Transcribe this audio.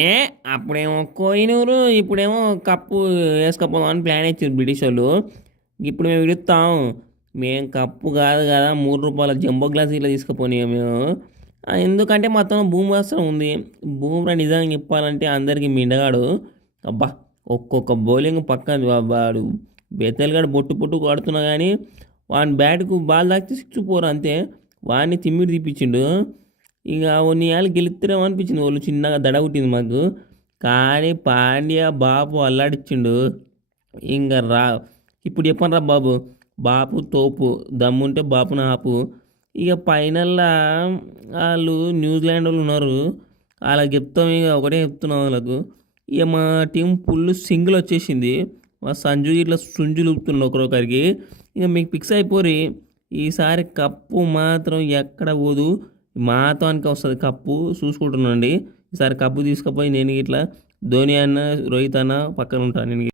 ఏ అప్పుడేమో కోహినూరు ఇప్పుడేమో కప్పు వేసుకపోదాం అని ప్లాన్ ఇచ్చారు బ్రిటిష్ వాళ్ళు. ఇప్పుడు మేము విడుస్తాం. మేము కప్పు కాదు కదా, ₹3 జంబో గ్లాస్ ఇట్లా తీసుకుపోనీ మేము. ఎందుకంటే మొత్తం భూమి ఉంది. భూమిలో నిజంగా చెప్పాలంటే అందరికీ మిండగాడు. అబ్బా, ఒక్కొక్క బౌలింగ్ పక్కన వాడు బెత్తెలుగాడు బొట్టు పొట్టు కొడుతున్నా కానీ వాని బ్యాట్కు బాల్ తాకితే 6 4 అంతే. వాడిని తిమ్మిడి తీపిచ్చిండు. ఇక కొన్ని ఏళ్ళు గెలుస్తారేమో అనిపించింది, వాళ్ళు చిన్నగా దడ పుట్టింది మాకు. కానీ పాండ్యా బాపు అల్లాడిచ్చిండు. ఇంకా ఇప్పుడు చెప్పను రా బాబు, బాపు తోపు, దమ్ముంటే బాపున ఆపు. ఇక ఫైనల్లో వాళ్ళు న్యూజిలాండ్ వాళ్ళు ఉన్నారు, వాళ్ళకి చెప్తాం. ఇక ఒకటే చెప్తున్నాం వాళ్ళకు. ఇక మా టీం ఫుల్ సింగిల్ వచ్చేసింది. మా సంజు ఇట్లా సుంజులు ఊపుతుండ్రు ఒకరొకరికి. ఇక మీకు ఫిక్స్ అయిపోరి, ఈసారి కప్పు మాత్రం ఎక్కడ పోదు, మాతోనికి వస్తుంది కప్పు. చూసుకుంటున్నాండి. ఈసారి కప్పు తీసుకుపోయి నేను ఇట్లా ధోని అన్న రోహిత్ అన్న పక్కన ఉంటాను నేను.